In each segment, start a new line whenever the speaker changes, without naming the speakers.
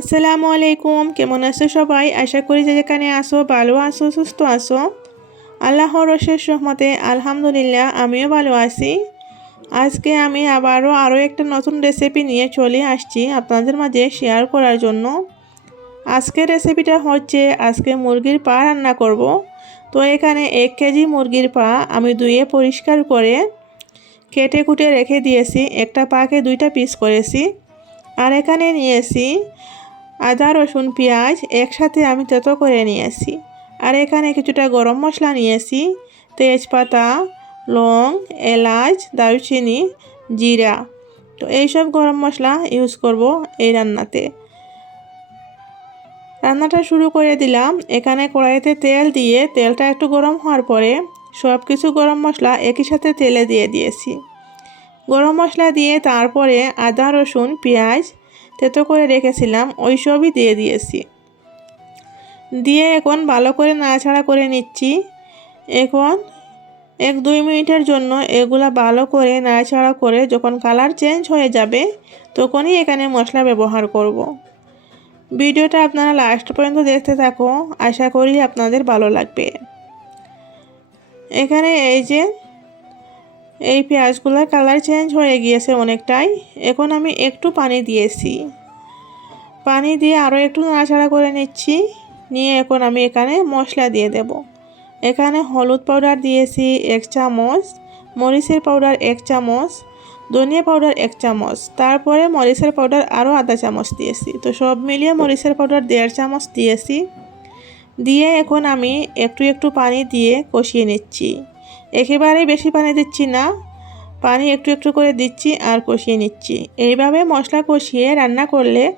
আসসালামু আলাইকুম, কেমন আছো সবাই? আশা করি যে যেখানে আসো ভালো আসো সুস্থ আসো আল্লাহর অশেষ রহমতে আলহামদুলিল্লাহ, আমিও ভালো আছি। আজকে আমি আবারও আরও একটা নতুন রেসিপি নিয়ে চলে আসছি আপনাদের মাঝে শেয়ার করার জন্য। আজকের রেসিপিটা হচ্ছে, আজকে মুরগির পা রান্না করব। তো এখানে এক কেজি মুরগির পা আমি ধুয়ে পরিষ্কার করে কেটে কুটে রেখে দিয়েছি। একটা পাকে দুইটা পিস করেছি। আর এখানে নিয়েছি আদা, রসুন, পেঁয়াজ একসাথে আমি তত করে নিয়েছি। আর এখানে কিছুটা গরম মশলা নিয়েছি। তেজপাতা, লং, এলাচ, দারুচিনি, জিরা। তো এইসব গরম মশলা ইউজ করব এই রান্নাতে। রান্নাটা শুরু করে দিলাম। এখানে কড়াইতে তেল দিয়ে তেলটা একটু গরম হওয়ার পরে সব কিছু গরম মশলা একই সাথে তেলে দিয়ে দিয়েছি। গরম মশলা দিয়ে তারপরে আদা, রসুন, পেঁয়াজ তেতো করে রেখেছিলাম, ওই সবই দিয়ে দিয়েছি। দিয়ে এখন ভালো করে নাড়াছাড়া করে নিচ্ছি। এখন এক দুই মিনিটের জন্য এগুলা ভালো করে নাড়াছাড়া করে যখন কালার চেঞ্জ হয়ে যাবে, তখনই এখানে মশলা ব্যবহার করব। ভিডিওটা আপনারা লাস্ট পর্যন্ত দেখতে থাকো, আশা করি আপনাদের ভালো লাগবে। এখানে এই যে এই পেঁয়াজগুলোর কালার চেঞ্জ হয়ে গিয়েছে অনেকটাই। এখন আমি একটু পানি দিয়েছি। পানি দিয়ে আরও একটু নাড়াচাড়া করে নিচ্ছি। নিয়ে এখন আমি এখানে মশলা দিয়ে দেব। এখানে হলুদ পাউডার দিয়েছি এক চামচ, মরিচের পাউডার এক চামচ, ধনিয়া পাউডার এক চামচ, তারপরে মরিচের পাউডার আরও আধা চামচ দিয়েছি। তো সব মিলিয়ে মরিচের পাউডার দেড় চামচ দিয়েছি। দিয়ে এখন আমি একটু একটু পানি দিয়ে কষিয়ে নিচ্ছি। একেবারে বেশি পানি দিচ্ছি না। পানি একটু একটু করে দিচ্ছি আর কষিয়ে নিচ্ছি। এইভাবে মশলা কষিয়ে রান্না করলে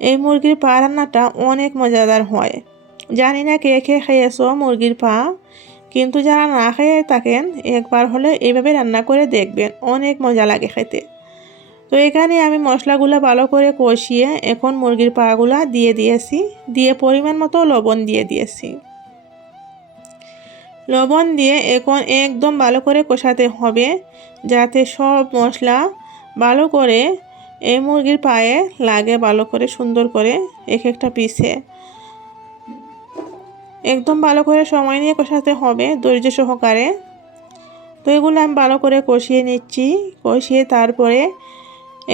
এই মুরগির পা রান্নাটা অনেক মজাদার হয়। জানি না কে খেয়ে খেয়েছো মুরগির পা, কিন্তু যারা না খেয়ে থাকেন, একবার হলে এইভাবে রান্না করে দেখবেন, অনেক মজা লাগে খেতে। তো এখানে আমি মশলাগুলো ভালো করে কষিয়ে এখন মুরগির পাগুলা দিয়ে দিয়েছি। দিয়ে পরিমাণ মতো লবণ দিয়ে দিয়েছি। লবণ দিয়ে এখন একদম ভালো করে কষাতে হবে, যাতে সব মশলা ভালো করে এই মুরগির পায়ে লাগে, ভালো করে সুন্দর করে এক একটা পিসে। একদম ভালো করে সময় নিয়ে কষাতে হবে ধৈর্য সহকারে। তো এগুলো আমি ভালো করে কষিয়ে নিচ্ছি, কষিয়ে তারপরে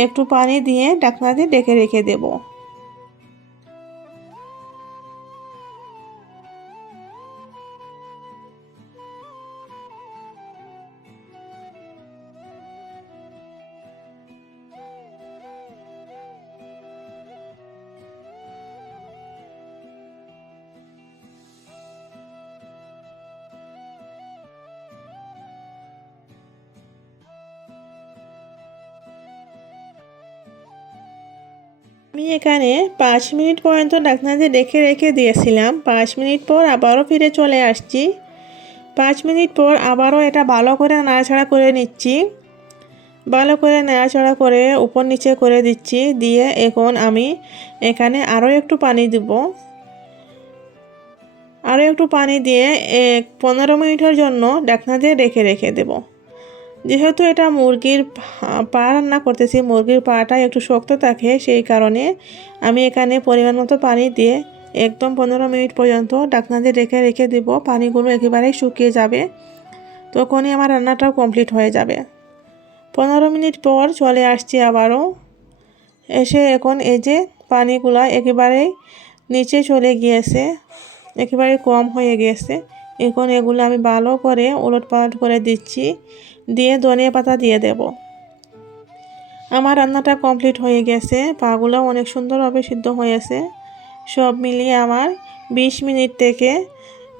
একটু পানি দিয়ে ডাকনা দিয়ে ডেকে রেখে দেবো। আমি এখানে পাঁচ মিনিট পর্যন্ত ডাকনাতে রেখে রেখে দিয়েছিলাম। পাঁচ মিনিট পর আবারও ফিরে চলে আসছি। পাঁচ মিনিট পর আবারও এটা ভালো করে নাড়াচাড়া করে নিচ্ছি। ভালো করে নাড়াচাড়া করে উপর নিচে করে দিচ্ছি। দিয়ে এখন আমি এখানে আরও একটু পানি দিব। আরও একটু পানি দিয়ে এক পনেরো মিনিটের জন্য ডাকনা দিয়ে রেখে রেখে দেবো। যেহেতু এটা মুরগির পা রান্না করতেছি, মুরগির পাটা একটু শক্ত থাকে, সেই কারণে আমি এখানে পরিমাণ মতো পানি দিয়ে একদম পনেরো মিনিট পর্যন্ত ডাকনা দিয়ে রেখে রেখে দেবো। পানিগুলো একেবারেই শুকিয়ে যাবে, তখনই আমার রান্নাটাও কমপ্লিট হয়ে যাবে। পনেরো মিনিট পর চলে আসছি আবারও। এসে এখন এই যে পানিগুলো একেবারেই নিচে চলে গিয়েছে, একেবারে কম হয়ে গিয়েছে। এখন এগুলো আমি ভালো করে উলট পালট করে দিচ্ছি। দিয়ে ধনিয়া পাতা দিয়ে দেব। আমার রান্নাটা কমপ্লিট হয়ে গেছে। পাগুলো অনেক সুন্দরভাবে সিদ্ধ হয়েছে। সব মিলিয়ে আমার ২০ মিনিট থেকে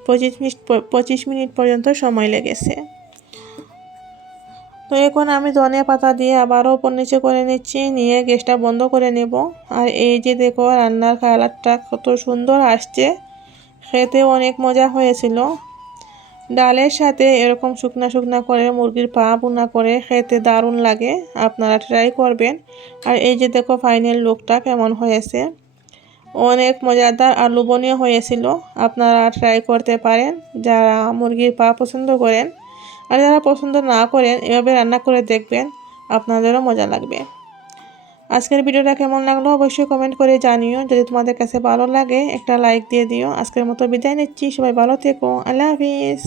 পঁচিশ মিনিট পঁচিশ মিনিট পর্যন্ত সময় লেগেছে। তো এখন আমি ধনিয়া পাতা দিয়ে আবারও উপর নিচে করে নিচ্ছি। নিয়ে গ্যাসটা বন্ধ করে নেব। আর এই যে দেখো রান্নার কালারটা কত সুন্দর আসছে। খেতে অনেক মজা হয়েছিল। ডালের সাথে এরকম শুকনা শুকনা করে মুরগির পা বোনা করে খেতে দারুণ লাগে। আপনারা ট্রাই করবেন। আর এই যে দেখো ফাইনাল লুকটা কেমন হয়েছে। অনেক মজাদার আর লোভনীয় হয়েছিল। আপনারা ট্রাই করতে পারেন। যারা মুরগির পা পছন্দ করেন আর যারা পছন্দ না করেন, এভাবে রান্না করে দেখবেন। আপনাদেরও মজা লাগবে। আজকের ভিডিওটা কেমন লাগল অবশ্যই কমেন্ট করে জানিও। যদি তোমাদের কাছে ভালো লাগে, একটা লাইক দিয়ে দিও। আজকের মতো বিদায় নিচ্ছি। সবাই ভালো থেকো। আল্লাহ হাফিজ।